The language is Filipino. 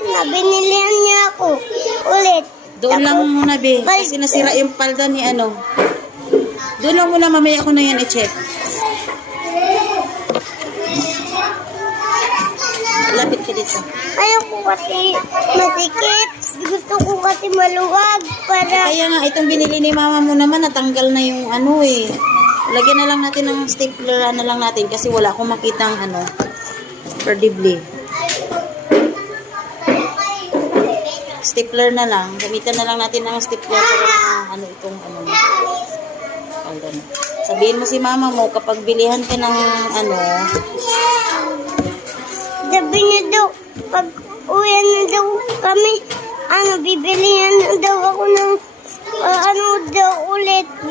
na binilihan niya ako ulit. Doon lang muna, be. Kasi nasira yung palda ni ano. Doon lang muna, mamaya ko na yan i-check. Lapit ka dito. Ayoko kasi masikip. Gusto ko kasi maluwag para... Kaya nga, itong binili ni mama mo naman, natanggal na yung ano eh. Lagyan na lang natin ng stapler na lang natin kasi wala akong makitang ano, perdibli. Stapler na lang. Gamitan na lang natin ng stapler para ano itong ano. Sabihin mo si mama mo, kapag bilihan ka ng ano, Sabi niya daw, pag uwi na daw kami, bibilihan na daw ako ng, daw ulit.